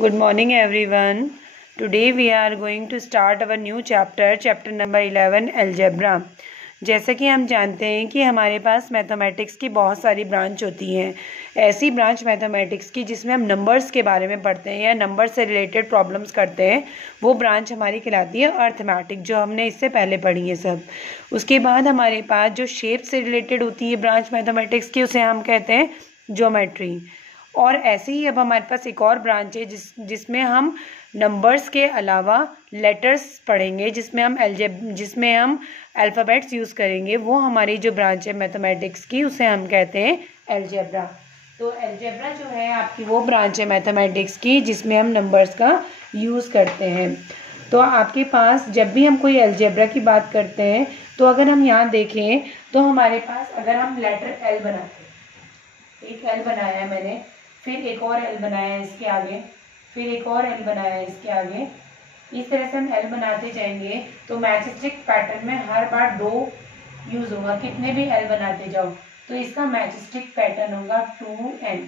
Good morning everyone. Today we are going to start our new chapter number 11 algebra. जैसे कि हम जानते हैं कि हमारे पास मैथमेटिक्स की बहुत सारी ब्रांच होती हैं। ऐसी ब्रांच मैथमेटिक्स की जिसमें हम नंबर्स के बारे में पढ़ते हैं या नंबर से रिलेटेड प्रॉब्लम्स करते हैं, वो ब्रांच हमारी कहलाती है अर्थमेटिक, जो हमने इससे पहले पढ़ी है सब। उसके बाद हमारे पास जो शेप से रिलेटेड होती है ब्रांच मैथमेटिक्स की, उसे हम कहते हैं ज्योमेट्री। और ऐसे ही अब हमारे पास एक और ब्रांच है जिसमें हम नंबर्स के अलावा लेटर्स पढ़ेंगे, जिसमें हम अल्फ़ाबेट्स यूज़ करेंगे। वो हमारी जो ब्रांच है मैथमेटिक्स की, उसे हम कहते हैं अलजेब्रा। तो अलजेब्रा जो है आपकी वो ब्रांच है मैथमेटिक्स की जिसमें हम नंबर्स का यूज़ करते हैं। तो आपके पास जब भी हम कोई अलजेब्रा की बात करते हैं, तो अगर हम यहाँ देखें तो हमारे पास अगर हम लेटर एल बनाते हैं, एक एल बनाया है मैंने, फिर एक और एल बनाया है इसके आगे, फिर एक और एल बनाया है इसके आगे, इस तरह से हम एल बनाते जाएंगे तो मैचस्टिक पैटर्न में हर बार 2 यूज होगा। कितने भी एल बनाते जाओ तो इसका मैचस्टिक पैटर्न होगा 2n।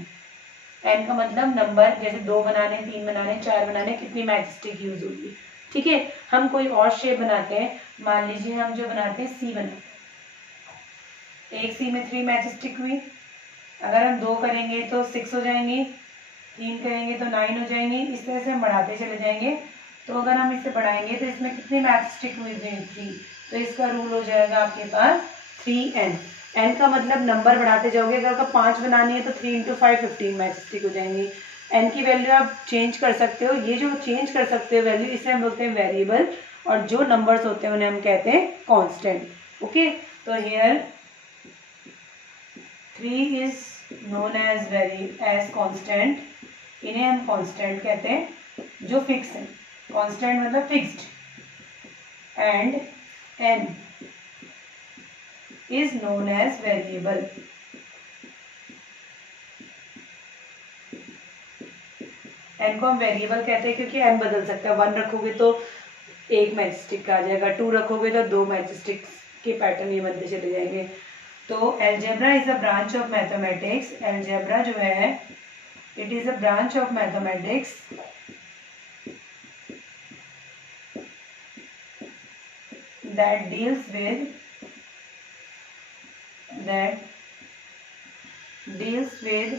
n का मतलब नंबर, जैसे 2 बनाने, 3 बनाने, 4 बनाने, कितनी मैचस्टिक यूज होगी। ठीक है, हम कोई और शेप बनाते हैं, मान लीजिए हम जो बनाते हैं सी बनाते हैं, एक सी में 3 मैचस्टिक हुई। अगर हम 2 करेंगे तो 6 हो जाएंगी, 3 करेंगे तो 9 हो जाएंगी, इस तरह से हम बढ़ाते चले जाएंगे। तो अगर हम इसे बढ़ाएंगे तो इसमें कितनी मैचस्टिक हुई थी 3, तो इसका रूल हो जाएगा आपके पास 3n। n का मतलब नंबर बढ़ाते जाओगे, अगर 5 बनानी है तो 3 × 5 15 मैचस्टिक हो जाएंगी। n की वैल्यू आप चेंज कर सकते हो, ये जो चेंज कर सकते हो वैल्यू, इसे हम बोलते हैं वेरिएबल, और जो नंबर्स होते हैं उन्हें हम कहते हैं कॉन्स्टेंट। ओके, तो here 3 is known as constant, इन्हें हम कांस्टेंट कहते हैं जो फिक्स है। कांस्टेंट मतलब fixed. And n is known as variable. n को हम वेरिएबल कहते हैं क्योंकि n बदल सकता है। 1 रखोगे तो 1 मैचस्टिक आ जाएगा, 2 रखोगे तो 2 मैचस्टिक के पैटर्न ये बनते चले जाएंगे। तो algebra is a branch of mathematics. Algebra जो है, it is a branch of mathematics that deals with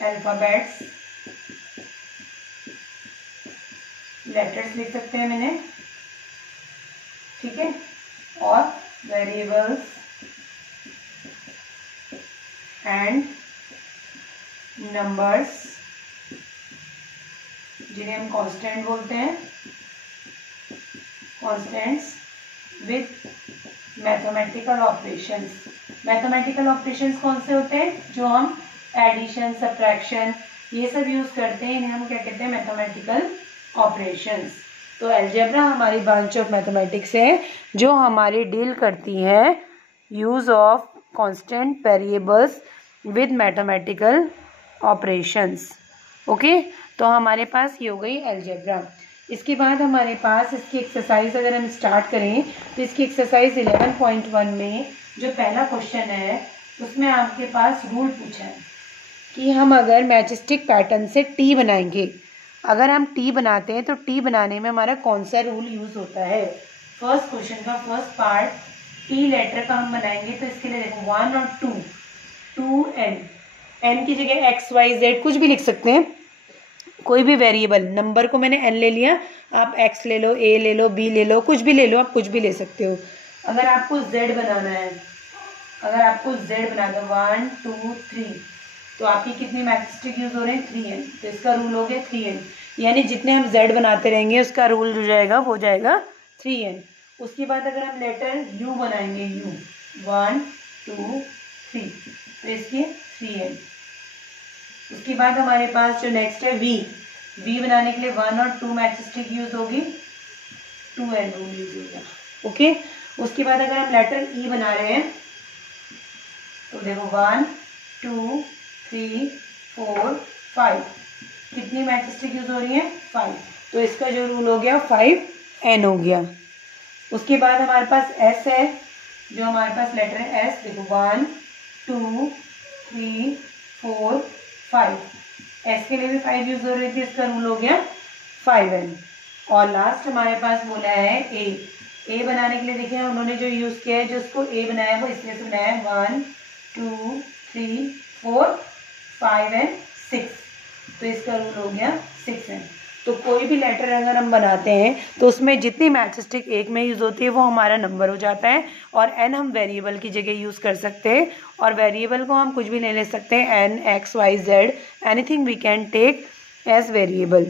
alphabets, letters लिख सकते हैं मैंने, ठीक है, और वेरिएबल्स एंड नंबर्स, जिन्हें हम कांस्टेंट बोलते हैं, constants with mathematical operations. Mathematical operations कौन से होते हैं? जो हम एडिशन, सब्ट्रैक्शन, ये सब यूज करते हैं, इन्हें हम क्या कहते हैं? Mathematical operations. तो अलजेब्रा हमारी ब्रांच ऑफ मैथमेटिक्स है जो हमारी डील करती है use of constant variables with mathematical operations. Okay, तो हमारे पास ये हो गई अलजेब्रा। इसके बाद हमारे पास इसकी एक्सरसाइज अगर हम स्टार्ट करें तो इसकी एक्सरसाइज 11.1 में जो पहला क्वेश्चन है उसमें आपके पास रूल पूछा है कि हम अगर मैचस्टिक पैटर्न से टी बनाएंगे, अगर हम टी बनाते हैं तो टी बनाने में हमारा कौन सा रूल यूज होता है। फर्स्ट क्वेश्चन का फर्स्ट पार्ट, टी लेटर का हम बनाएंगे तो इसके लिए देखो 1 और 2n, n की जगह x y z कुछ भी लिख सकते हैं, कोई भी वेरिएबल। नंबर को मैंने n ले लिया, आप x ले लो, a ले लो, b ले लो, कुछ भी ले लो, आप कुछ भी ले सकते हो। अगर आपको z बनाना है, अगर आपको z बनाना है 1 2 3, तो आपकी कितनी मैचस्टिक यूज हो रहे हैं? 3n। तो इसका रूल हो गया 3n, यानी जितने हम z बनाते रहेंगे उसका रूल जो जाएगा वो जाएगा 3n। उसके बाद अगर हम लेटर u बनाएंगे, u 1 2 3, तो इसके 3n। उसके बाद हमारे पास जो नेक्स्ट है v बनाने के लिए 1 और 2 मैचस्टिक यूज होगी, 2n रूल यूज होगा। ओके, उसके बाद अगर हम लेटर e बना रहे हैं तो देखो 1 2 3 4 5, कितनी मैचस्टिक यूज हो रही है? 5, तो इसका जो रूल हो गया 5n हो गया। उसके बाद हमारे पास s है, जो हमारे पास लेटर है s, देखो 1 2 3 4 5, एस के लिए भी 5 यूज हो रही थी, इसका रूल हो गया 5n। और लास्ट हमारे पास बोला है ए बनाने के लिए देखिए उन्होंने जो यूज किया है, जो उसको ए बनाया है वो इसलिए से बनाया है 1 2 3 4 5 एंड 6, तो इसका रूल हो गया 6n। तो कोई भी लेटर अगर हम बनाते हैं तो उसमें जितनी मैच स्टिक एक में यूज़ होती है वो हमारा नंबर हो जाता है, और n हम वेरिएबल की जगह यूज़ कर सकते हैं, और वेरिएबल को हम कुछ भी ले सकते हैं, n x y z anything we can take as variable.